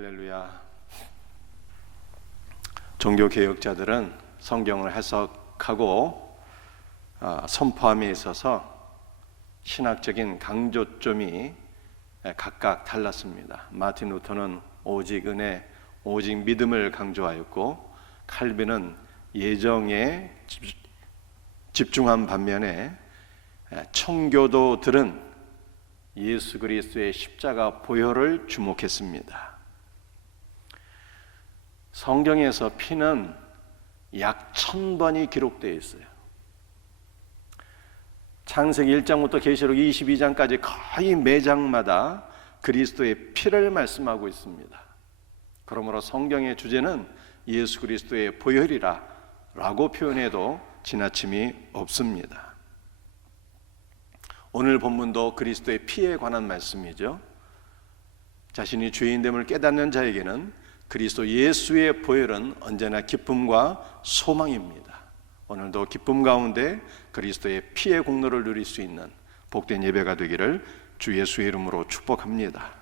할렐루야. 종교개혁자들은 성경을 해석하고 선포함에 있어서 신학적인 강조점이 각각 달랐습니다. 마틴 루터는 오직 은혜, 오직 믿음을 강조하였고, 칼빈은 예정에 집중한 반면에 청교도들은 예수 그리스도의 십자가 보혈을 주목했습니다. 성경에서 피는 약 1000번이 기록되어 있어요. 창세기 1장부터 계시록 22장까지 거의 매 장마다 그리스도의 피를 말씀하고 있습니다. 그러므로 성경의 주제는 예수 그리스도의 보혈이라 라고 표현해도 지나침이 없습니다. 오늘 본문도 그리스도의 피에 관한 말씀이죠. 자신이 죄인됨을 깨닫는 자에게는 그리스도 예수의 보혈은 언제나 기쁨과 소망입니다. 오늘도 기쁨 가운데 그리스도의 피의 공로를 누릴 수 있는 복된 예배가 되기를 주 예수의 이름으로 축복합니다.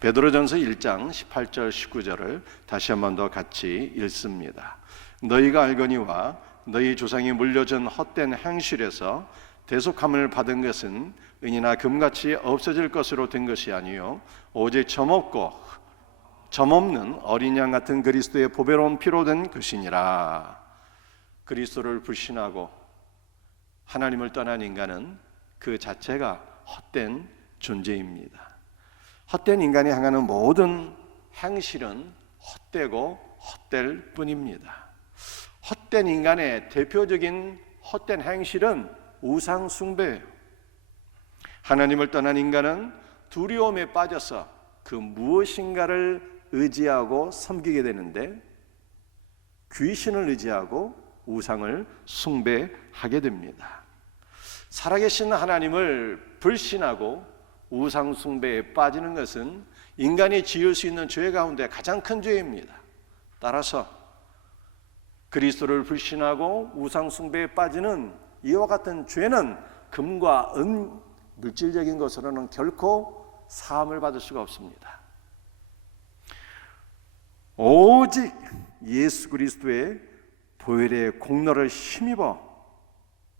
베드로전서 1장 18절 19절을 다시 한 번 더 같이 읽습니다. 너희가 알거니와 너희 조상이 물려준 헛된 행실에서 대속함을 받은 것은 은이나 금같이 없어질 것으로 된 것이 아니요 오직 점없는 어린 양 같은 그리스도의 보배로운 피로 된 것이니라. 그리스도를 불신하고 하나님을 떠난 인간은 그 자체가 헛된 존재입니다. 헛된 인간이 행하는 모든 행실은 헛되고 헛될 뿐입니다. 헛된 인간의 대표적인 헛된 행실은 우상 숭배예요. 하나님을 떠난 인간은 두려움에 빠져서 그 무엇인가를 의지하고 섬기게 되는데, 귀신을 의지하고 우상을 숭배하게 됩니다. 살아계신 하나님을 불신하고 우상 숭배에 빠지는 것은 인간이 지을 수 있는 죄 가운데 가장 큰 죄입니다. 따라서 그리스도를 불신하고 우상 숭배에 빠지는 이와 같은 죄는 금과 은, 물질적인 것으로는 결코 사함을 받을 수가 없습니다. 오직 예수 그리스도의 보혈의 공로를 힘입어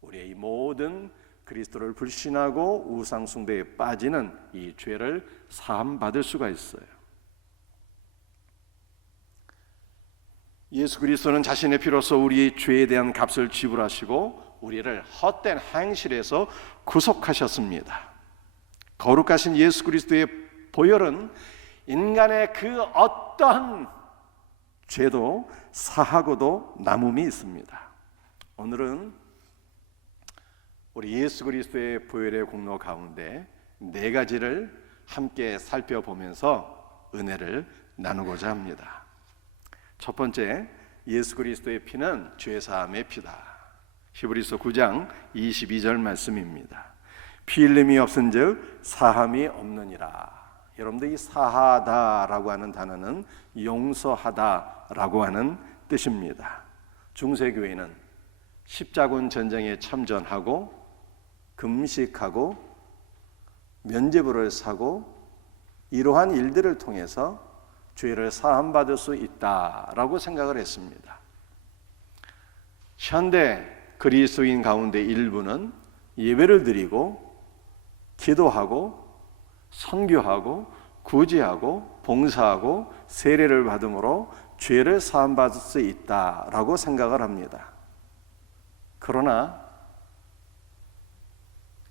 우리의 이 모든 그리스도를 불신하고 우상 숭배에 빠지는 이 죄를 사함 받을 수가 있어요. 예수 그리스도는 자신의 피로서 우리의 죄에 대한 값을 지불하시고 우리를 헛된 행실에서 구속하셨습니다. 거룩하신 예수 그리스도의 보혈은 인간의 그 어떠한 죄도 사하고도 남음이 있습니다. 오늘은 우리 예수 그리스도의 보혈의 공로 가운데 4가지를 함께 살펴보면서 은혜를 나누고자 합니다. 첫 번째, 예수 그리스도의 피는 죄사함의 피다. 히브리서 9장 22절 말씀입니다. 피 흘림이 없은즉 사함이 없느니라. 여러분들, 이 사하다라고 하는 단어는 용서하다라고 하는 뜻입니다. 중세교회는 십자군 전쟁에 참전하고 금식하고 면죄부를 사고 이러한 일들을 통해서 죄를 사함받을 수 있다라고 생각을 했습니다. 현대 그리스도인 가운데 일부는 예배를 드리고 기도하고 선교하고 구제하고 봉사하고 세례를 받음으로 죄를 사함받을 수 있다라고 생각을 합니다. 그러나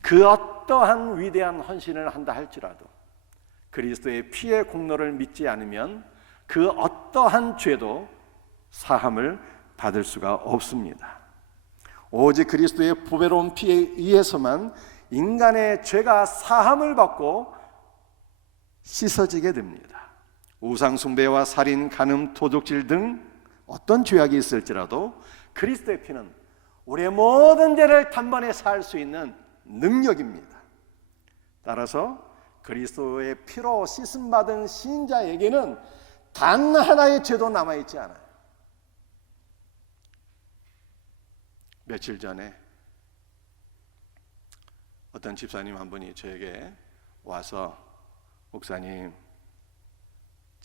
그 어떠한 위대한 헌신을 한다 할지라도 그리스도의 피의 공로를 믿지 않으면 그 어떠한 죄도 사함을 받을 수가 없습니다. 오직 그리스도의 보배로운 피에 의해서만 인간의 죄가 사함을 받고 씻어지게 됩니다. 우상 숭배와 살인, 간음, 도둑질 등 어떤 죄악이 있을지라도 그리스도의 피는 우리의 모든 죄를 단번에 사할 수 있는 능력입니다. 따라서 그리스도의 피로 씻음받은 신자에게는 단 하나의 죄도 남아있지 않아요. 며칠 전에 어떤 집사님 한 분이 저에게 와서, 목사님,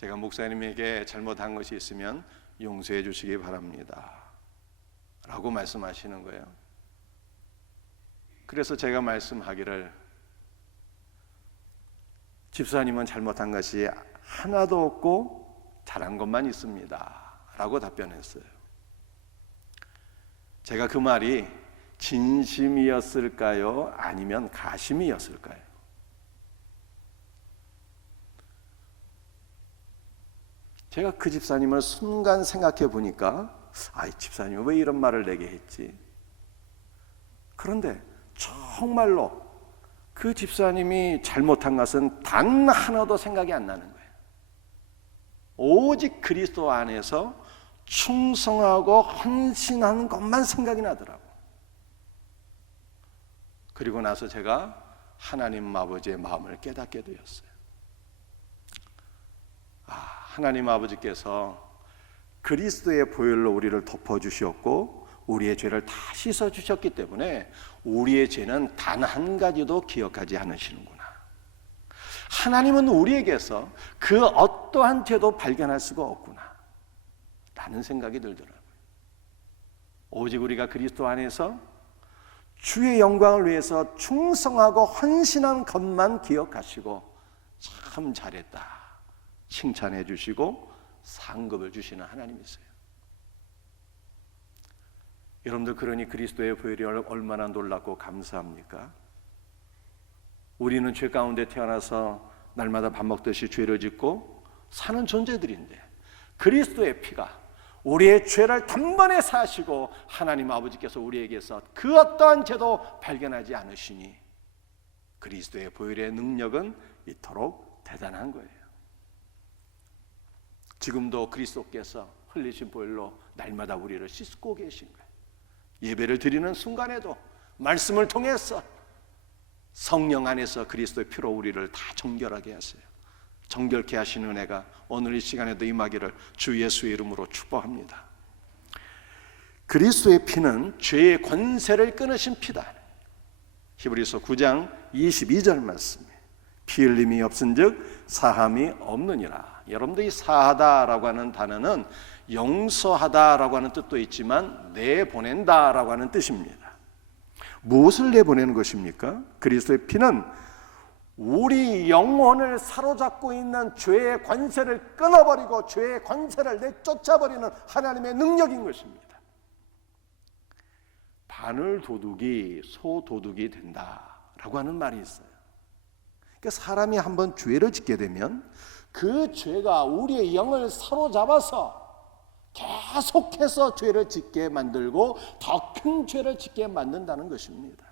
제가 목사님에게 잘못한 것이 있으면 용서해 주시기 바랍니다 라고 말씀하시는 거예요. 그래서 제가 말씀하기를, 집사님은 잘못한 것이 하나도 없고 잘한 것만 있습니다 라고 답변했어요. 제가 그 말이 진심이었을까요? 아니면 가심이었을까요? 제가 그 집사님을 순간 생각해 보니까, 이 집사님은 왜 이런 말을 내게 했지? 그런데 정말로 그 집사님이 잘못한 것은 단 하나도 생각이 안 나는 거예요. 오직 그리스도 안에서 충성하고 헌신하는 것만 생각이 나더라고. 그리고 나서 제가 하나님 아버지의 마음을 깨닫게 되었어요. 하나님 아버지께서 그리스도의 보혈로 우리를 덮어주셨고 우리의 죄를 다 씻어주셨기 때문에 우리의 죄는 단 한 가지도 기억하지 않으시는구나. 하나님은 우리에게서 그 어떠한 죄도 발견할 수가 없구나 라는 생각이 들더라고요. 오직 우리가 그리스도 안에서 주의 영광을 위해서 충성하고 헌신한 것만 기억하시고 참 잘했다 칭찬해 주시고 상급을 주시는 하나님이세요. 여러분들, 그러니 그리스도의 보혈이 얼마나 놀랍고 감사합니까? 우리는 죄 가운데 태어나서 날마다 밥 먹듯이 죄를 짓고 사는 존재들인데, 그리스도의 피가 우리의 죄를 단번에 사시고 하나님 아버지께서 우리에게서 그 어떠한 죄도 발견하지 않으시니 그리스도의 보혈의 능력은 이토록 대단한 거예요. 지금도 그리스도께서 흘리신 보혈로 날마다 우리를 씻고 계신 거예요. 예배를 드리는 순간에도 말씀을 통해서 성령 안에서 그리스도의 피로 우리를 다 정결하게 하세요. 정결케 하시는 은혜가 오늘 이 시간에도 임하기를 주 예수의 이름으로 축복합니다. 그리스도의 피는 죄의 권세를 끊으신 피다. 히브리서 9장 22절 말씀. 피 흘림이 없은즉 사함이 없느니라. 여러분들, 이 사하다라고 하는 단어는 용서하다라고 하는 뜻도 있지만 내보낸다라고 하는 뜻입니다. 무엇을 내보내는 것입니까? 그리스도의 피는 우리 영혼을 사로잡고 있는 죄의 권세를 끊어버리고 죄의 권세를 내쫓아버리는 하나님의 능력인 것입니다. 바늘 도둑이 소 도둑이 된다라고 하는 말이 있어요. 그러니까 사람이 한번 죄를 짓게 되면 그 죄가 우리의 영을 사로잡아서 계속해서 죄를 짓게 만들고 더 큰 죄를 짓게 만든다는 것입니다.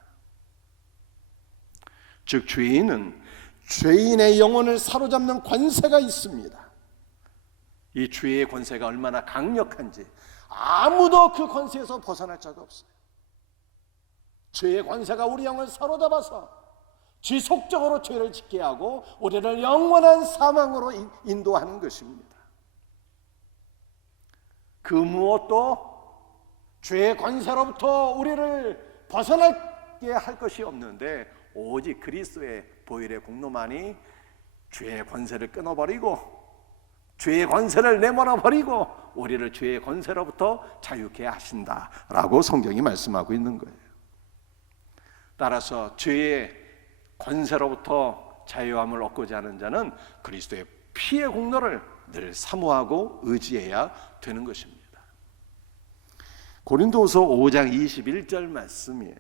즉 죄인은 죄인의 영혼을 사로잡는 권세가 있습니다. 이 죄의 권세가 얼마나 강력한지 아무도 그 권세에서 벗어날 자가 없어요. 죄의 권세가 우리 영을 사로잡아서 지속적으로 죄를 짓게 하고 우리를 영원한 사망으로 인도하는 것입니다. 그 무엇도 죄의 권세로부터 우리를 벗어나게 할 것이 없는데 오직 그리스도의 보혈의 공로만이 죄의 권세를 끊어버리고 죄의 권세를 내몰아버리고 우리를 죄의 권세로부터 자유케 하신다라고 성경이 말씀하고 있는 거예요. 따라서 죄의 권세로부터 자유함을 얻고자 하는 자는 그리스도의 피의 공로를 늘 사모하고 의지해야 되는 것입니다. 고린도후서 5장 21절 말씀이에요.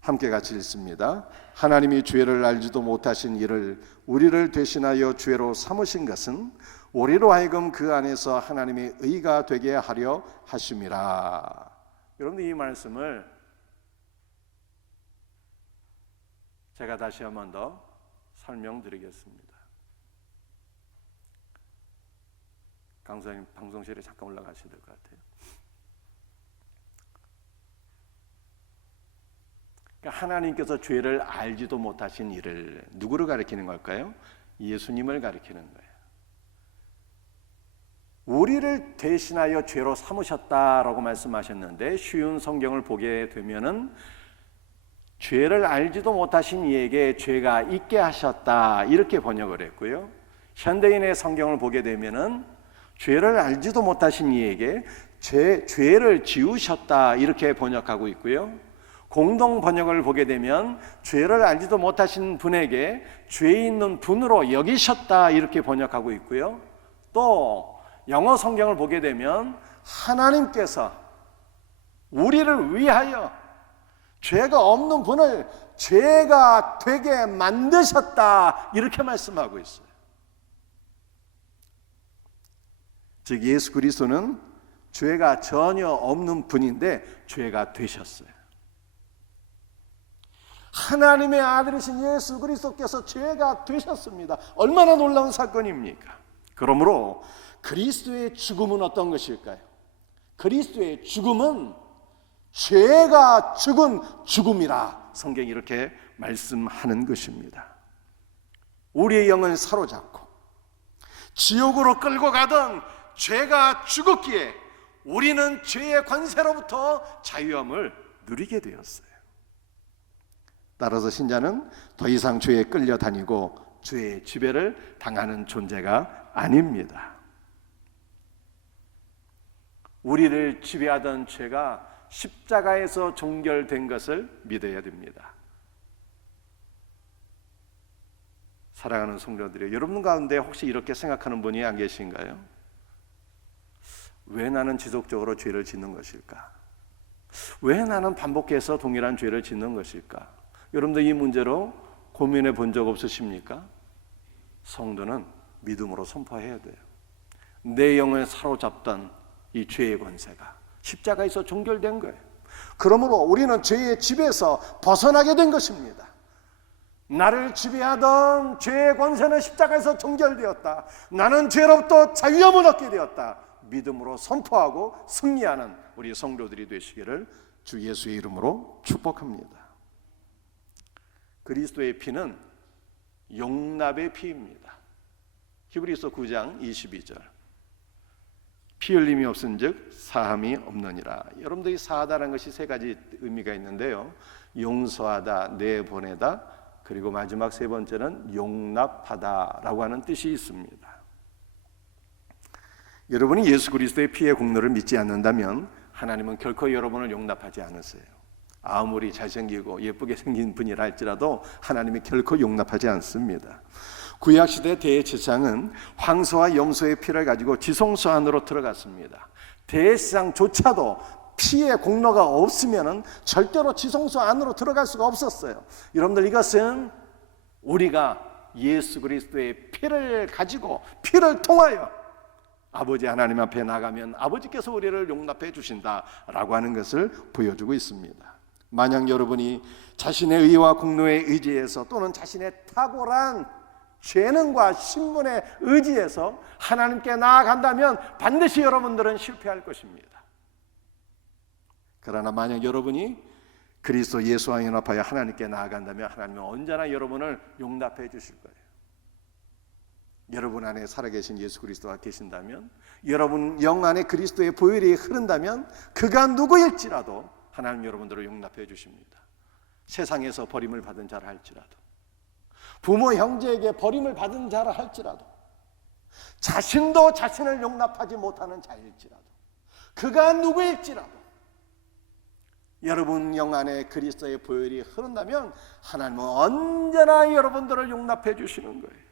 함께 같이 읽습니다. 하나님이 죄를 알지도 못하신 이를 우리를 대신하여 죄로 삼으신 것은 우리로 하여금 그 안에서 하나님의 의가 되게 하려 하심이라. 여러분들, 이 말씀을 제가 다시 한 번 더 설명드리겠습니다. 강사님 방송실에 잠깐 올라가셔야 될 것 같아요. 그러니까 하나님께서 죄를 알지도 못하신 이를 누구를 가리키는 걸까요? 예수님을 가리키는 거예요. 우리를 대신하여 죄로 삼으셨다라고 말씀하셨는데 쉬운 성경을 보게 되면은 죄를 알지도 못하신 이에게 죄가 있게 하셨다 이렇게 번역을 했고요. 현대인의 성경을 보게 되면은 죄를 알지도 못하신 이에게 죄를 지우셨다 이렇게 번역하고 있고요. 공동 번역을 보게 되면 죄를 알지도 못하신 분에게 죄 있는 분으로 여기셨다 이렇게 번역하고 있고요. 또 영어 성경을 보게 되면 하나님께서 우리를 위하여 죄가 없는 분을 죄가 되게 만드셨다 이렇게 말씀하고 있어요. 즉 예수 그리스도는 죄가 전혀 없는 분인데 죄가 되셨어요. 하나님의 아들이신 예수 그리스도께서 죄가 되셨습니다. 얼마나 놀라운 사건입니까? 그러므로 그리스도의 죽음은 어떤 것일까요? 그리스도의 죽음은 죄가 죽은 죽음이라 성경이 이렇게 말씀하는 것입니다. 우리의 영을 사로잡고 지옥으로 끌고 가던 죄가 죽었기에 우리는 죄의 권세로부터 자유함을 누리게 되었어요. 따라서 신자는 더 이상 죄에 끌려다니고 죄의 지배를 당하는 존재가 아닙니다. 우리를 지배하던 죄가 십자가에서 종결된 것을 믿어야 됩니다. 사랑하는 성도들이여, 여러분 가운데 혹시 이렇게 생각하는 분이 안 계신가요? 왜 나는 지속적으로 죄를 짓는 것일까? 왜 나는 반복해서 동일한 죄를 짓는 것일까? 여러분들 이 문제로 고민해 본 적 없으십니까? 성도는 믿음으로 선포해야 돼요. 내 영을 사로잡던 이 죄의 권세가 십자가에서 종결된 거예요. 그러므로 우리는 죄의 지배에서 벗어나게 된 것입니다. 나를 지배하던 죄의 권세는 십자가에서 종결되었다. 나는 죄로부터 자유함을 얻게 되었다. 믿음으로 선포하고 승리하는 우리 성도들이 되시기를 주 예수의 이름으로 축복합니다. 그리스도의 피는 용납의 피입니다. 히브리서 9장 22절. 피 흘림이 없은즉 사함이 없느니라. 여러분들이 사하다라는 것이 세 가지 의미가 있는데요. 용서하다, 내보내다, 그리고 마지막 세 번째는 용납하다라고 하는 뜻이 있습니다. 여러분이 예수 그리스도의 피의 공로를 믿지 않는다면 하나님은 결코 여러분을 용납하지 않으세요. 아무리 잘생기고 예쁘게 생긴 분이라 할지라도 하나님이 결코 용납하지 않습니다. 구약시대 대제사장은 황소와 염소의 피를 가지고 지성소 안으로 들어갔습니다. 대제사장조차도 피의 공로가 없으면 절대로 지성소 안으로 들어갈 수가 없었어요. 여러분들, 이것은 우리가 예수 그리스도의 피를 가지고 피를 통하여 아버지 하나님 앞에 나가면 아버지께서 우리를 용납해 주신다라고 하는 것을 보여주고 있습니다. 만약 여러분이 자신의 의와 공로에 의지해서 또는 자신의 탁월한 재능과 신분에 의지해서 하나님께 나아간다면 반드시 여러분들은 실패할 것입니다. 그러나 만약 여러분이 그리스도 예수와 연합하여 하나님께 나아간다면 하나님은 언제나 여러분을 용납해 주실 거예요. 여러분 안에 살아계신 예수 그리스도가 계신다면, 여러분 영 안에 그리스도의 보혈이 흐른다면 그가 누구일지라도 하나님 여러분들을 용납해 주십니다. 세상에서 버림을 받은 자라 할지라도, 부모 형제에게 버림을 받은 자라 할지라도, 자신도 자신을 용납하지 못하는 자일지라도, 그가 누구일지라도 여러분 영 안에 그리스도의 보혈이 흐른다면 하나님은 언제나 여러분들을 용납해 주시는 거예요.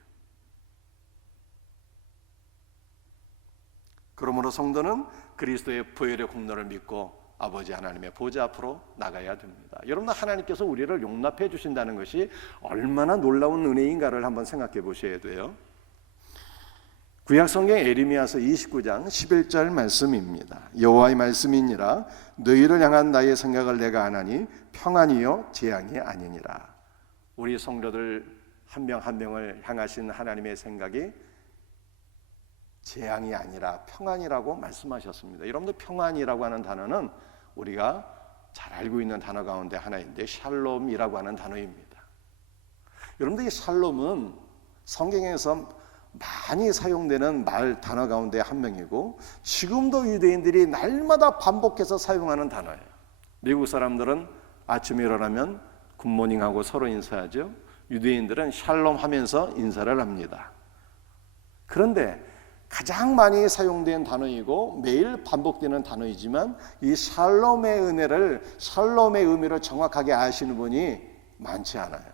그러므로 성도는 그리스도의 보혈의 공로를 믿고 아버지 하나님의 보좌 앞으로 나가야 됩니다. 여러분, 하나님께서 우리를 용납해 주신다는 것이 얼마나 놀라운 은혜인가를 한번 생각해 보셔야 돼요. 구약성경 에레미야서 29장 11절 말씀입니다. 여호와의 말씀이니라. 너희를 향한 나의 생각을 내가 아나니 평안이요 재앙이 아니니라. 우리 성도들 한 명 한 명을 향하신 하나님의 생각이 재앙이 아니라 평안이라고 말씀하셨습니다. 여러분들, 평안이라고 하는 단어는 우리가 잘 알고 있는 단어 가운데 하나인데 샬롬이라고 하는 단어입니다. 여러분들, 이 샬롬은 성경에서 많이 사용되는 말 단어 가운데 한 명이고 지금도 유대인들이 날마다 반복해서 사용하는 단어예요. 미국 사람들은 아침에 일어나면 굿모닝하고 서로 인사하죠. 유대인들은 샬롬 하면서 인사를 합니다. 그런데 가장 많이 사용된 단어이고 매일 반복되는 단어이지만 이 샬롬의 은혜를, 샬롬의 의미를 정확하게 아시는 분이 많지 않아요.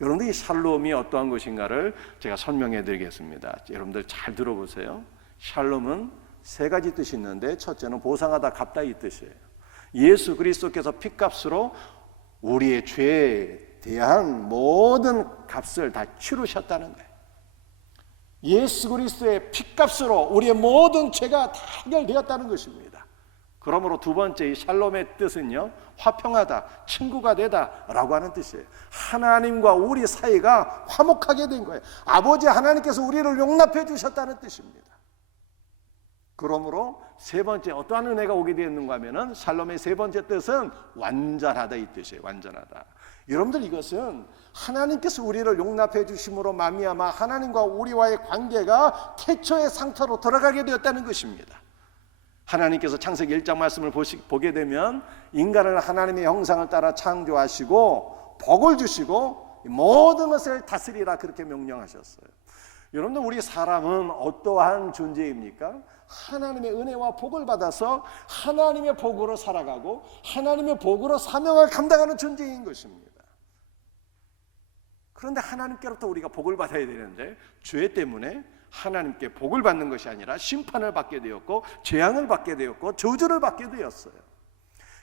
여러분들 이 샬롬이 어떠한 것인가를 제가 설명해 드리겠습니다. 여러분들 잘 들어보세요. 샬롬은 세 가지 뜻이 있는데 첫째는 보상하다, 갚다 이 뜻이에요. 예수 그리스도께서 핏값으로 우리의 죄에 대한 모든 값을 다 치르셨다는 거예요. 예수 그리스도의 핏값으로 우리의 모든 죄가 다 해결되었다는 것입니다. 그러므로 두 번째 이 샬롬의 뜻은요, 화평하다, 친구가 되다 라고 하는 뜻이에요. 하나님과 우리 사이가 화목하게 된 거예요. 아버지 하나님께서 우리를 용납해 주셨다는 뜻입니다. 그러므로 세 번째 어떠한 은혜가 오게 되었는가 하면은 샬롬의 세 번째 뜻은 완전하다 이 뜻이에요. 완전하다. 여러분들 이것은 하나님께서 우리를 용납해 주심으로 말미암아 하나님과 우리와의 관계가 태초의 상태로 돌아가게 되었다는 것입니다. 하나님께서 창세기 1장 말씀을 보게 되면 인간을 하나님의 형상을 따라 창조하시고 복을 주시고 모든 것을 다스리라 그렇게 명령하셨어요. 여러분들 우리 사람은 어떠한 존재입니까? 하나님의 은혜와 복을 받아서 하나님의 복으로 살아가고 하나님의 복으로 사명을 감당하는 존재인 것입니다. 그런데 하나님께로부터 우리가 복을 받아야 되는데 죄 때문에 하나님께 복을 받는 것이 아니라 심판을 받게 되었고 재앙을 받게 되었고 저주를 받게 되었어요.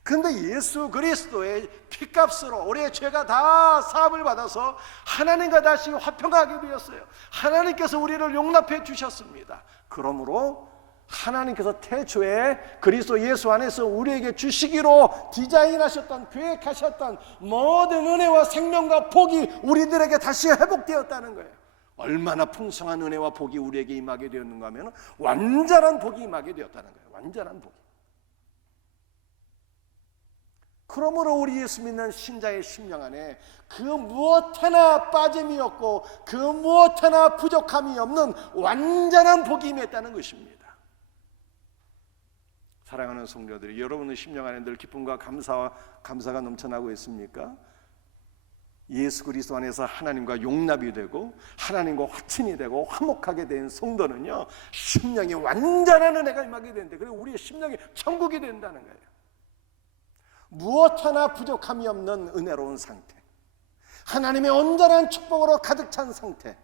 그런데 예수 그리스도의 피값으로 우리의 죄가 다 사함을 받아서 하나님과 다시 화평하게 되었어요. 하나님께서 우리를 용납해 주셨습니다. 그러므로 하나님께서 태초에 그리스도 예수 안에서 우리에게 주시기로 디자인하셨던, 계획하셨던 모든 은혜와 생명과 복이 우리들에게 다시 회복되었다는 거예요. 얼마나 풍성한 은혜와 복이 우리에게 임하게 되었는가 하면 완전한 복이 임하게 되었다는 거예요. 완전한 복이. 그러므로 우리 예수 믿는 신자의 심령 안에 그 무엇 하나 빠짐이 없고 그 무엇 하나 부족함이 없는 완전한 복이 임했다는 것입니다. 사랑하는 성도들이, 여러분의 심령 안에 늘 기쁨과 감사가 넘쳐나고 있습니까? 예수 그리스도 안에서 하나님과 용납이 되고 하나님과 화친이 되고 화목하게 된 성도는요, 심령이 완전한 은혜가 임하게 되는데, 그리고 우리의 심령이 천국이 된다는 거예요. 무엇 하나 부족함이 없는 은혜로운 상태, 하나님의 온전한 축복으로 가득 찬 상태,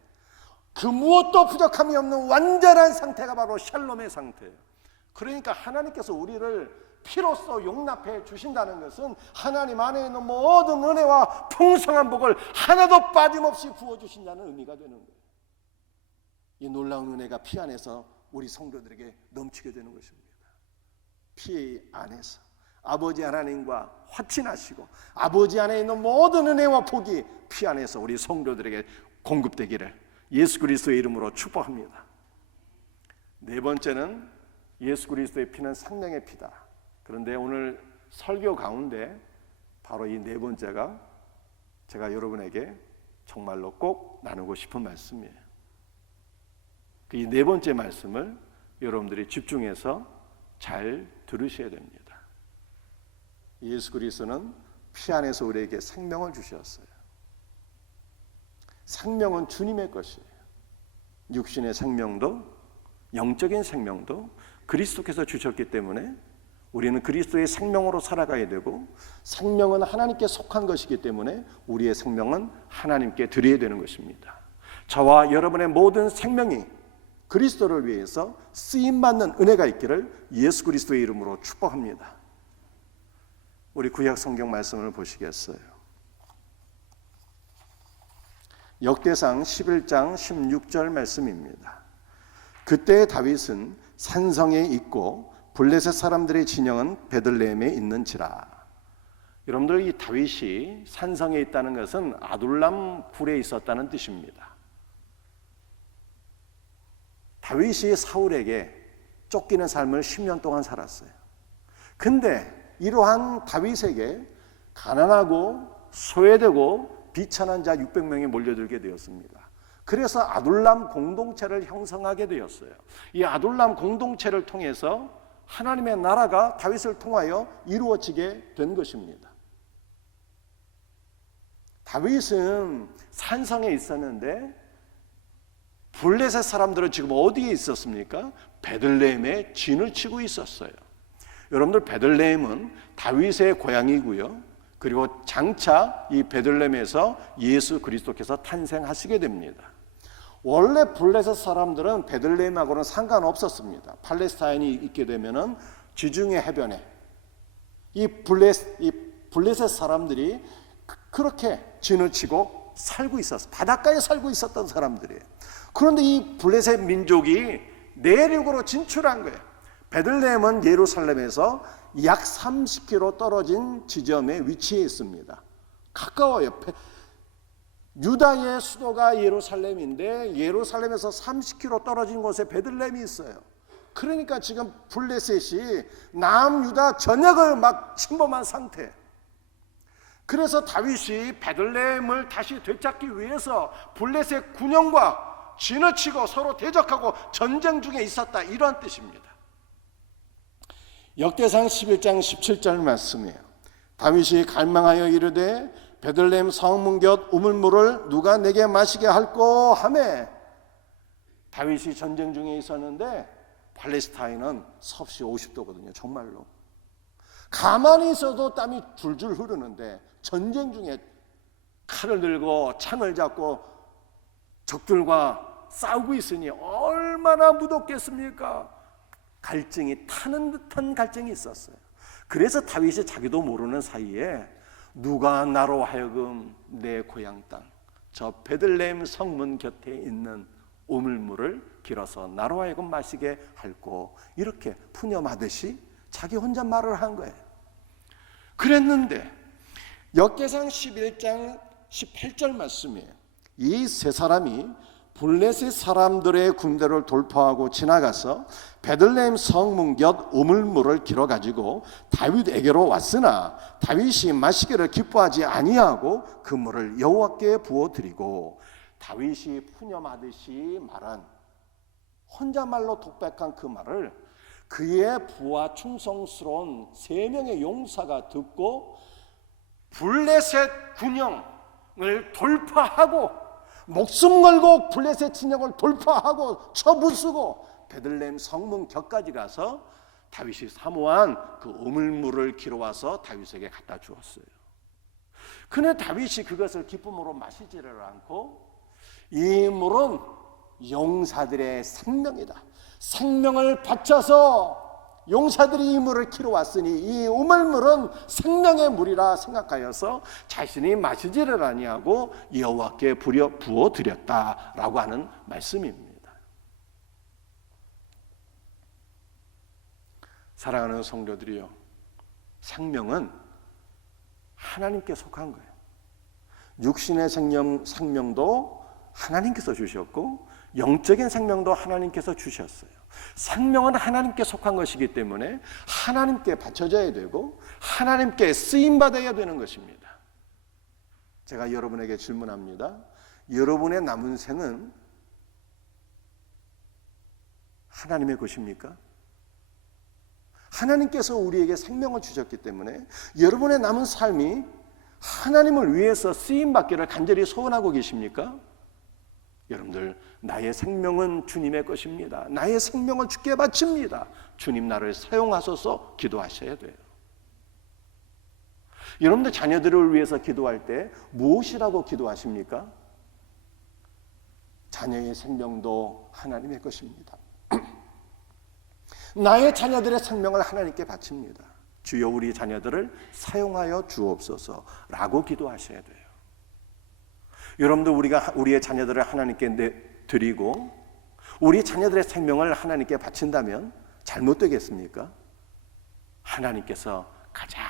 그 무엇도 부족함이 없는 완전한 상태가 바로 샬롬의 상태예요. 그러니까 하나님께서 우리를 피로써 용납해 주신다는 것은 하나님 안에 있는 모든 은혜와 풍성한 복을 하나도 빠짐없이 부어주신다는 의미가 되는 거예요. 이 놀라운 은혜가 피 안에서 우리 성도들에게 넘치게 되는 것입니다. 피 안에서 아버지 하나님과 화친하시고 아버지 안에 있는 모든 은혜와 복이 피 안에서 우리 성도들에게 공급되기를 예수 그리스도의 이름으로 축복합니다. 네 번째는 예수 그리스도의 피는 생명의 피다. 그런데 오늘 설교 가운데 바로 이 네 번째가 제가 여러분에게 정말로 꼭 나누고 싶은 말씀이에요. 이 네 번째 말씀을 여러분들이 집중해서 잘 들으셔야 됩니다. 예수 그리스도는 피 안에서 우리에게 생명을 주셨어요. 생명은 주님의 것이에요. 육신의 생명도 영적인 생명도 그리스도께서 주셨기 때문에 우리는 그리스도의 생명으로 살아가야 되고, 생명은 하나님께 속한 것이기 때문에 우리의 생명은 하나님께 드려야 되는 것입니다. 저와 여러분의 모든 생명이 그리스도를 위해서 쓰임받는 은혜가 있기를 예수 그리스도의 이름으로 축복합니다. 우리 구약 성경 말씀을 보시겠어요? 역대상 11장 16절 말씀입니다. 그때 다윗은 산성에 있고 블레셋 사람들의 진영은 베들레헴에 있는지라. 여러분들, 이 다윗이 산성에 있다는 것은 아둘람 굴에 있었다는 뜻입니다. 다윗이 사울에게 쫓기는 삶을 10년 동안 살았어요. 근데 이러한 다윗에게 가난하고 소외되고 비천한 자 600명이 몰려들게 되었습니다. 그래서 아둘람 공동체를 형성하게 되었어요. 이 아둘람 공동체를 통해서 하나님의 나라가 다윗을 통하여 이루어지게 된 것입니다. 다윗은 산성에 있었는데 블레셋 사람들은 지금 어디에 있었습니까? 베들레헴에 진을 치고 있었어요. 여러분들, 베들레헴은 다윗의 고향이고요. 그리고 장차 이 베들레헴에서 예수 그리스도께서 탄생하시게 됩니다. 원래 블레셋 사람들은 베들레헴하고는 상관없었습니다. 팔레스타인이 있게 되면은 지중해 해변에 이 블레셋 사람들이 그렇게 진을 치고 살고 있었어요. 바닷가에 살고 있었던 사람들이에요. 그런데 이 블레셋 민족이 내륙으로 진출한 거예요. 베들레헴은 예루살렘에서 약 30km 떨어진 지점에 위치해 있습니다. 가까워요. 유다의 수도가 예루살렘인데 예루살렘에서 30km 떨어진 곳에 베들레헴이 있어요. 그러니까 지금 블레셋이 남유다 전역을 막 침범한 상태. 그래서 다윗이 베들레헴을 다시 되찾기 위해서 블레셋 군영과 진을 치고 서로 대적하고 전쟁 중에 있었다, 이런 뜻입니다. 역대상 11장 17절 말씀이에요. 다윗이 갈망하여 이르되 베들레헴 성문 곁 우물물을 누가 내게 마시게 할꼬 하매, 다윗이 전쟁 중에 있었는데 팔레스타인은 섭씨 50도거든요. 정말로 가만히 있어도 땀이 줄줄 흐르는데 전쟁 중에 칼을 들고 창을 잡고 적들과 싸우고 있으니 얼마나 무덥겠습니까? 갈증이 타는 듯한 갈증이 있었어요. 그래서 다윗이 자기도 모르는 사이에 누가 나로 하여금 내 고향 땅 저 베들레헴 성문 곁에 있는 우물물을 길어서 나로 하여금 마시게 할꼬, 이렇게 푸념하듯이 자기 혼자 말을 한 거예요. 그랬는데 역대상 11장 18절 말씀이에요. 이 세 사람이 블레셋 사람들의 군대를 돌파하고 지나가서 베들레헴 성문 곁 우물물을 길어가지고 다윗에게로 왔으나 다윗이 마시기를 기뻐하지 아니하고 그 물을 여호와께 부어드리고, 다윗이 푸념하듯이 말한 혼자말로 독백한 그 말을 그의 부하 충성스러운 3명의 용사가 듣고 블레셋 군영을 돌파하고 목숨 걸고 블레셋 진영을 돌파하고 쳐부수고 베들레헴 성문 곁까지 가서 다윗이 사모한 그 우물물을 길어와서 다윗에게 갖다 주었어요. 그런데 다윗이 그것을 기쁨으로 마시지를 않고, 이 물은 용사들의 생명이다, 생명을 바쳐서 용사들이 이 물을 길어왔으니 이 우물물은 생명의 물이라 생각하여서 자신이 마시지를 아니하고 여호와께 부어드렸다라고 하는 말씀입니다. 사랑하는 성도들이요, 생명은 하나님께 속한 거예요. 육신의 생명도 하나님께서 주셨고 영적인 생명도 하나님께서 주셨어요. 생명은 하나님께 속한 것이기 때문에 하나님께 바쳐져야 되고 하나님께 쓰임받아야 되는 것입니다. 제가 여러분에게 질문합니다. 여러분의 남은 생은 하나님의 것입니까? 하나님께서 우리에게 생명을 주셨기 때문에 여러분의 남은 삶이 하나님을 위해서 쓰임받기를 간절히 소원하고 계십니까? 여러분들, 나의 생명은 주님의 것입니다. 나의 생명을 주께 바칩니다. 주님 나를 사용하소서 기도하셔야 돼요. 여러분들 자녀들을 위해서 기도할 때 무엇이라고 기도하십니까? 자녀의 생명도 하나님의 것입니다. 나의 자녀들의 생명을 하나님께 바칩니다. 주여 우리 자녀들을 사용하여 주옵소서라고 기도하셔야 돼요. 여러분들, 우리가 우리의 자녀들을 하나님께 드리고 우리 자녀들의 생명을 하나님께 바친다면 잘못되겠습니까? 하나님께서 가장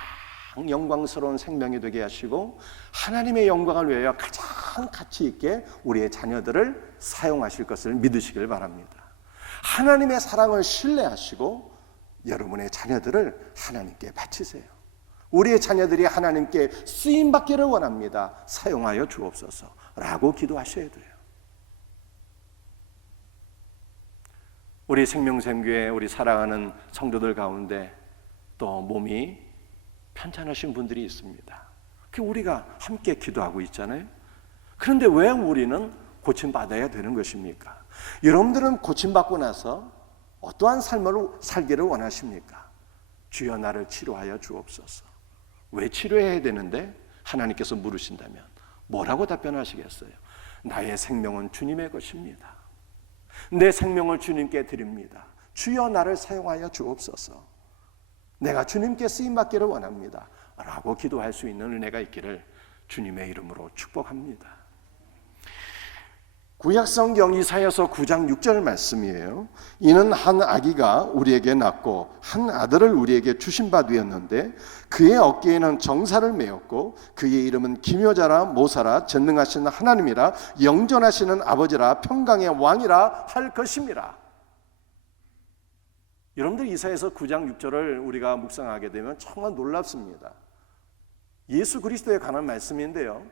영광스러운 생명이 되게 하시고 하나님의 영광을 위하여 가장 가치 있게 우리의 자녀들을 사용하실 것을 믿으시길 바랍니다. 하나님의 사랑을 신뢰하시고 여러분의 자녀들을 하나님께 바치세요. 우리의 자녀들이 하나님께 쓰임받기를 원합니다. 사용하여 주옵소서라고 기도하셔야 돼요. 우리 생명샘교회 우리 사랑하는 성도들 가운데 또 몸이 편찮으신 분들이 있습니다. 우리가 함께 기도하고 있잖아요. 그런데 왜 우리는 고침받아야 되는 것입니까? 여러분들은 고침받고 나서 어떠한 삶을 살기를 원하십니까? 주여 나를 치료하여 주옵소서. 왜 치료해야 되는데 하나님께서 물으신다면 뭐라고 답변하시겠어요? 나의 생명은 주님의 것입니다. 내 생명을 주님께 드립니다. 주여 나를 사용하여 주옵소서. 내가 주님께 쓰임받기를 원합니다 라고 기도할 수 있는 은혜가 있기를 주님의 이름으로 축복합니다. 구약성경 이사야서 9장 6절 말씀이에요. 이는 한 아기가 우리에게 낳고 한 아들을 우리에게 주신 바 되었는데 그의 어깨에는 정사를 메었고 그의 이름은 기묘자라 모사라 전능하신 하나님이라 영존하시는 아버지라 평강의 왕이라 할 것입니다. 여러분들 이사야서 9장 6절을 우리가 묵상하게 되면 정말 놀랍습니다. 예수 그리스도에 관한 말씀인데요,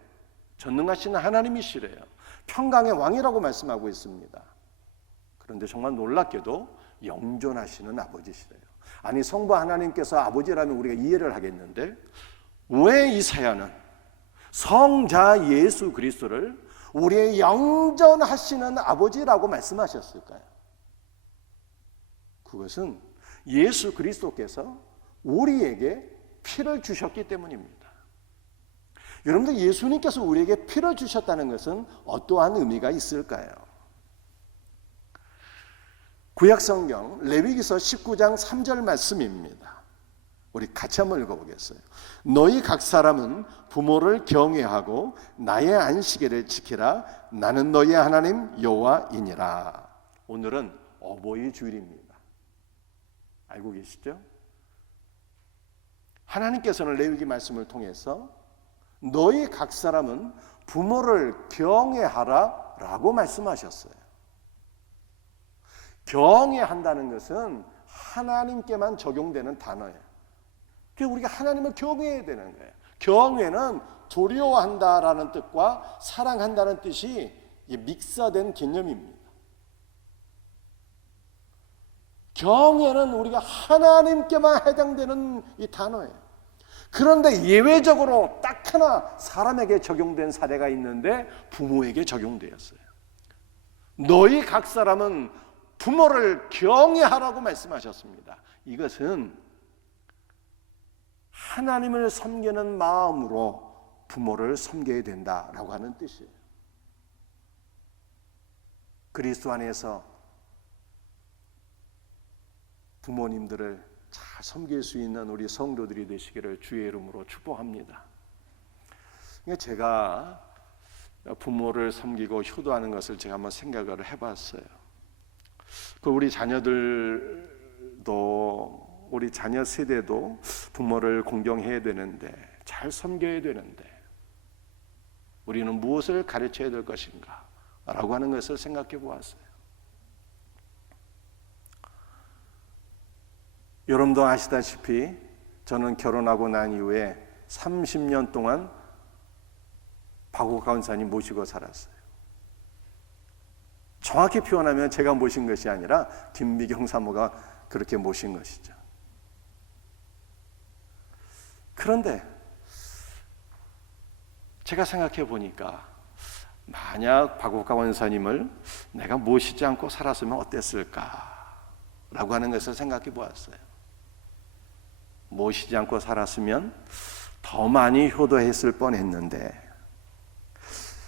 전능하신 하나님이시래요. 평강의 왕이라고 말씀하고 있습니다. 그런데 정말 놀랍게도 영존하시는 아버지시래요. 아니, 성부 하나님께서 아버지라면 우리가 이해를 하겠는데 왜 이사야는 성자 예수 그리스도를 우리의 영존하시는 아버지라고 말씀하셨을까요? 그것은 예수 그리스도께서 우리에게 피를 주셨기 때문입니다. 여러분들, 예수님께서 우리에게 피를 주셨다는 것은 어떠한 의미가 있을까요? 구약성경 레위기서 19장 3절 말씀입니다. 우리 같이 한번 읽어보겠어요. 너희 각 사람은 부모를 경외하고 나의 안식일을 지키라. 나는 너희 하나님 여호와이니라. 오늘은 어버이 주일입니다. 알고 계시죠? 하나님께서는 레위기 말씀을 통해서 너희 각 사람은 부모를 경외하라 라고 말씀하셨어요. 경외한다는 것은 하나님께만 적용되는 단어예요. 그래서 우리가 하나님을 경외해야 되는 거예요. 경외는 두려워한다라는 뜻과 사랑한다는 뜻이 믹서된 개념입니다. 경외는 우리가 하나님께만 해당되는 이 단어예요. 그런데 예외적으로 딱 하나 사람에게 적용된 사례가 있는데 부모에게 적용되었어요. 너희 각 사람은 부모를 경외하라고 말씀하셨습니다. 이것은 하나님을 섬기는 마음으로 부모를 섬겨야 된다라고 하는 뜻이에요. 그리스도 안에서 부모님들을 잘 섬길 수 있는 우리 성도들이 되시기를 주의 이름으로 축복합니다. 제가 부모를 섬기고 효도하는 것을 제가 한번 생각을 해봤어요. 우리 자녀들도, 우리 자녀 세대도 부모를 공경해야 되는데, 잘 섬겨야 되는데 우리는 무엇을 가르쳐야 될 것인가 라고 하는 것을 생각해 보았어요. 여러분도 아시다시피 저는 결혼하고 난 이후에 30년 동안 박옥 강사님 모시고 살았어요. 정확히 표현하면 제가 모신 것이 아니라 김미경 사모가 그렇게 모신 것이죠. 그런데 제가 생각해 보니까 만약 박옥 강사님을 내가 모시지 않고 살았으면 어땠을까 라고 하는 것을 생각해 보았어요. 모시지 않고 살았으면 더 많이 효도했을 뻔했는데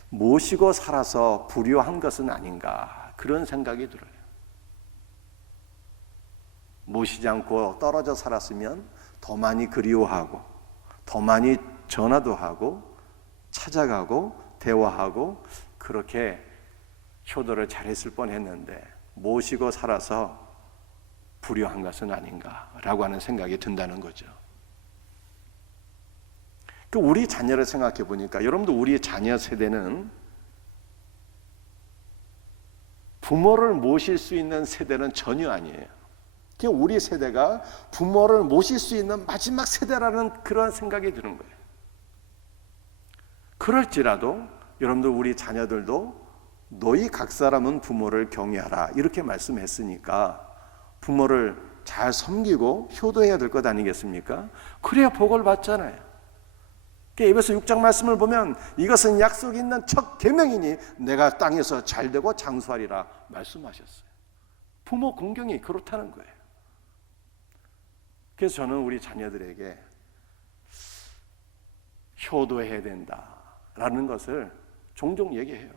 모시고 살아서 불효한 것은 아닌가, 그런 생각이 들어요. 모시지 않고 떨어져 살았으면 더 많이 그리워하고 더 많이 전화도 하고 찾아가고 대화하고 그렇게 효도를 잘했을 뻔했는데 모시고 살아서 불효한 것은 아닌가라고 하는 생각이 든다는 거죠. 우리 자녀를 생각해 보니까 여러분도 우리 자녀 세대는 부모를 모실 수 있는 세대는 전혀 아니에요. 우리 세대가 부모를 모실 수 있는 마지막 세대라는 그런 생각이 드는 거예요. 그럴지라도 여러분들, 우리 자녀들도 너희 각 사람은 부모를 경외하라 이렇게 말씀했으니까 부모를 잘 섬기고 효도해야 될 것 아니겠습니까? 그래야 복을 받잖아요. 에베소 6장 말씀을 보면 이것은 약속이 있는 첫 계명이니 내가 땅에서 잘되고 장수하리라 말씀하셨어요. 부모 공경이 그렇다는 거예요. 그래서 저는 우리 자녀들에게 효도해야 된다라는 것을 종종 얘기해요.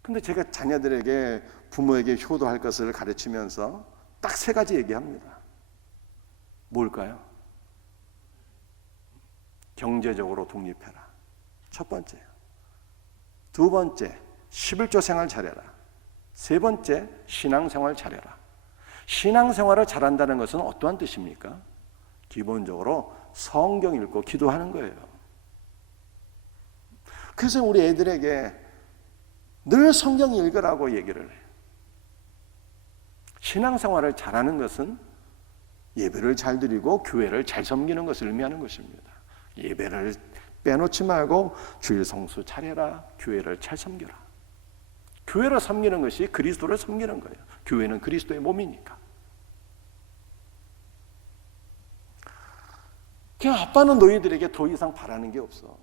근데 제가 자녀들에게 부모에게 효도할 것을 가르치면서 딱 3가지 얘기합니다. 뭘까요? 경제적으로 독립해라. 첫 번째. 두 번째, 11조 생활 잘해라. 세 번째, 신앙생활 잘해라. 신앙생활을 잘한다는 것은 어떠한 뜻입니까? 기본적으로 성경 읽고 기도하는 거예요. 그래서 우리 애들에게 늘 성경 읽으라고 얘기를 해요. 신앙생활을 잘하는 것은 예배를 잘 드리고 교회를 잘 섬기는 것을 의미하는 것입니다. 예배를 빼놓지 말고 주일 성수 잘해라. 교회를 잘 섬겨라. 교회를 섬기는 것이 그리스도를 섬기는 거예요. 교회는 그리스도의 몸이니까. 그냥 아빠는 너희들에게 더 이상 바라는 게 없어.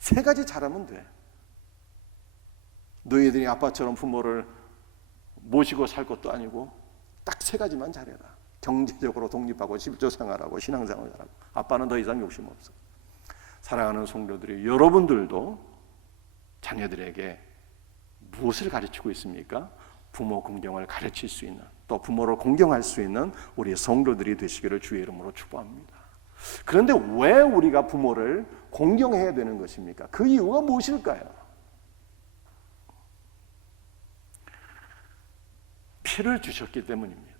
3가지 잘하면 돼. 너희들이 아빠처럼 부모를 모시고 살 것도 아니고 딱 3가지만 잘해라. 경제적으로 독립하고 11조 생활하고 신앙생활 잘하고. 아빠는 더 이상 욕심 없어. 사랑하는 성도들이, 여러분들도 자녀들에게 무엇을 가르치고 있습니까? 부모 공경을 가르칠 수 있는, 또 부모를 공경할 수 있는 우리 성도들이 되시기를 주의 이름으로 축복합니다. 그런데 왜 우리가 부모를 공경해야 되는 것입니까? 그 이유가 무엇일까요? 피를 주셨기 때문입니다.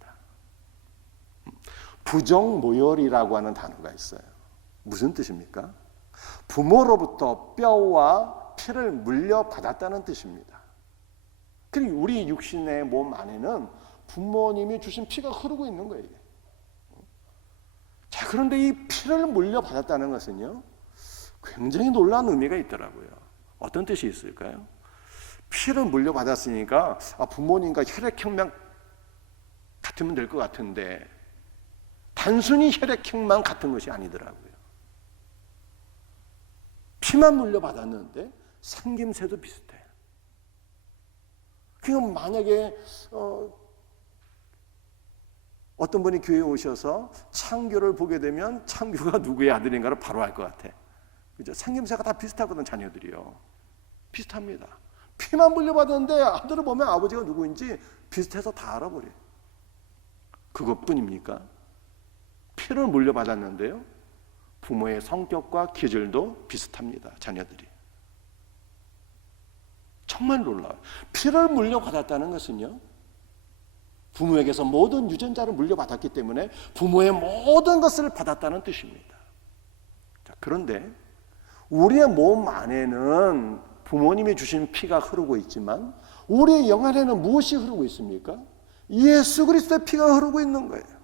부정모혈이라고 하는 단어가 있어요. 무슨 뜻입니까? 부모로부터 뼈와 피를 물려받았다는 뜻입니다. 그리고 우리 육신의 몸 안에는 부모님이 주신 피가 흐르고 있는 거예요. 자, 그런데 이 피를 물려받았다는 것은요, 굉장히 놀라운 의미가 있더라고요. 어떤 뜻이 있을까요? 피를 물려받았으니까 부모님과 혈액형만 같으면 될 것 같은데, 단순히 혈액형만 같은 것이 아니더라고요. 피만 물려받았는데 생김새도 비슷해. 그럼 만약에 어떤 분이 교회에 오셔서 창규를 보게 되면 창규가 누구의 아들인가를 바로 알 것 같아. 그죠? 생김새가 다 비슷하거든, 자녀들이요. 비슷합니다. 피만 물려받았는데 아들을 보면 아버지가 누구인지 비슷해서 다 알아버려요. 그것뿐입니까? 피를 물려받았는데요, 부모의 성격과 기질도 비슷합니다, 자녀들이. 정말 놀라워요. 피를 물려받았다는 것은요, 부모에게서 모든 유전자를 물려받았기 때문에 부모의 모든 것을 받았다는 뜻입니다. 자, 그런데 우리의 몸 안에는 부모님이 주신 피가 흐르고 있지만 우리의 영 안에는 무엇이 흐르고 있습니까? 예수 그리스도의 피가 흐르고 있는 거예요.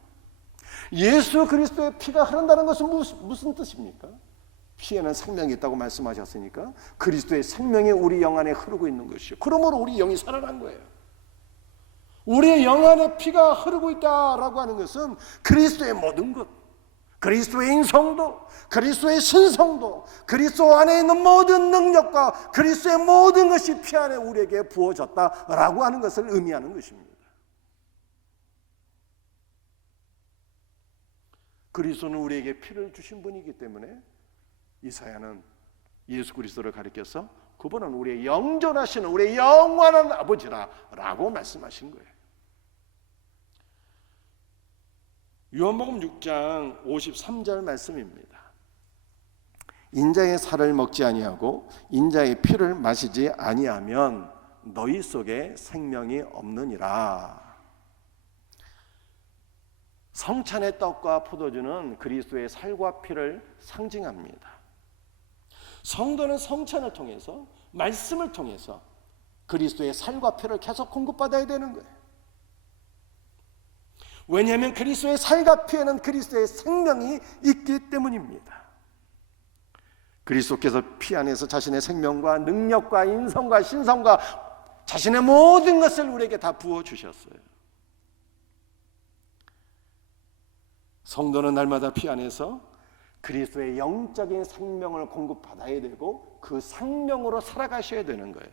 예수 그리스도의 피가 흐른다는 것은 무슨 뜻입니까? 피에는 생명이 있다고 말씀하셨으니까 그리스도의 생명이 우리 영 안에 흐르고 있는 것이요, 그러므로 우리 영이 살아난 거예요. 우리의 영 안에 피가 흐르고 있다라고 하는 것은 그리스도의 모든 것, 그리스도의 인성도, 그리스도의 신성도, 그리스도 안에 있는 모든 능력과 그리스도의 모든 것이 피 안에 우리에게 부어졌다라고 하는 것을 의미하는 것입니다. 그리스도는 우리에게 피를 주신 분이기 때문에 이사야는 예수 그리스도를 가리켜서 그분은 우리의 영존하시는 우리의 영원한 아버지라고 말씀하신 거예요. 요한복음 6장 53절 말씀입니다. 인자의 살을 먹지 아니하고 인자의 피를 마시지 아니하면 너희 속에 생명이 없느니라. 성찬의 떡과 포도주는 그리스도의 살과 피를 상징합니다. 성도는 성찬을 통해서, 말씀을 통해서 그리스도의 살과 피를 계속 공급받아야 되는 거예요. 왜냐하면 그리스도의 살과 피에는 그리스도의 생명이 있기 때문입니다. 그리스도께서 피 안에서 자신의 생명과 능력과 인성과 신성과 자신의 모든 것을 우리에게 다 부어주셨어요. 성도는 날마다 피 안에서 그리스도의 영적인 생명을 공급받아야 되고 그 생명으로 살아가셔야 되는 거예요.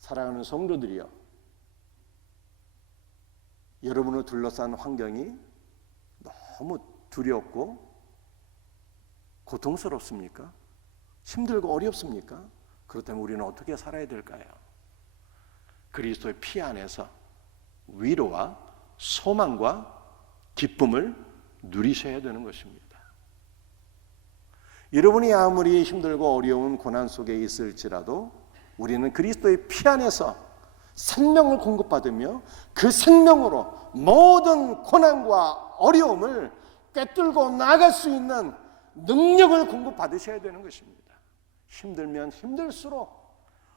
사랑하는 성도들이요, 여러분을 둘러싼 환경이 너무 두렵고 고통스럽습니까? 힘들고 어렵습니까? 그렇다면 우리는 어떻게 살아야 될까요? 그리스도의 피 안에서 위로와 소망과 기쁨을 누리셔야 되는 것입니다. 여러분이 아무리 힘들고 어려운 고난 속에 있을지라도 우리는 그리스도의 피 안에서 생명을 공급받으며 그 생명으로 모든 고난과 어려움을 꿰뚫고 나아갈 수 있는 능력을 공급받으셔야 되는 것입니다. 힘들면 힘들수록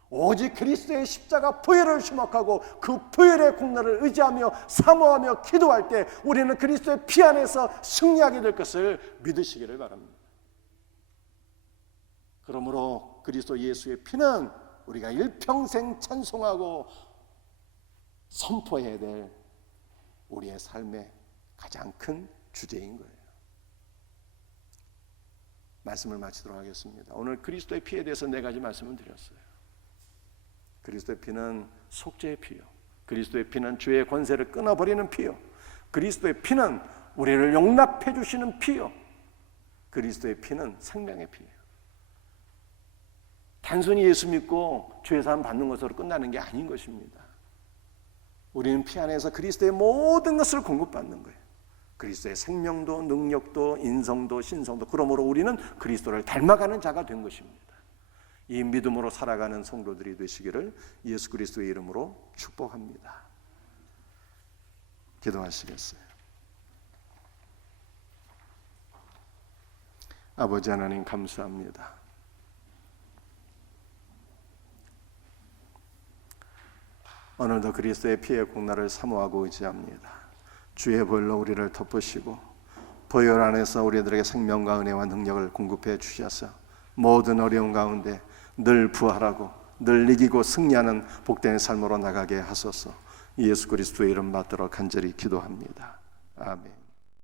오직 그리스도의 십자가 보혈을 주목하고 그 보혈의 공로를 의지하며 사모하며 기도할 때 우리는 그리스도의 피 안에서 승리하게 될 것을 믿으시기를 바랍니다. 그러므로 그리스도 예수의 피는 우리가 일평생 찬송하고 선포해야 될 우리의 삶의 가장 큰 주제인 거예요. 말씀을 마치도록 하겠습니다. 오늘 그리스도의 피에 대해서 4가지 말씀을 드렸어요. 그리스도의 피는 속죄의 피요, 그리스도의 피는 죄의 권세를 끊어버리는 피요, 그리스도의 피는 우리를 용납해 주시는 피요, 그리스도의 피는 생명의 피예요. 단순히 예수 믿고 죄사함 받는 것으로 끝나는 게 아닌 것입니다. 우리는 피 안에서 그리스도의 모든 것을 공급받는 거예요. 그리스도의 생명도 능력도 인성도 신성도. 그러므로 우리는 그리스도를 닮아가는 자가 된 것입니다. 이 믿음으로 살아가는 성도들이 되시기를 예수 그리스도의 이름으로 축복합니다. 기도하시겠어요? 아버지 하나님 감사합니다. 오늘도 그리스도의 피의 공로를 사모하고 의지합니다. 주의 보혈로 우리를 덮으시고 보혈 안에서 우리들에게 생명과 은혜와 능력을 공급해 주셔서 모든 어려움 가운데 늘 부활하고 늘 이기고 승리하는 복된 삶으로 나가게 하소서. 예수 그리스도의 이름 받들어 간절히 기도합니다. 아멘.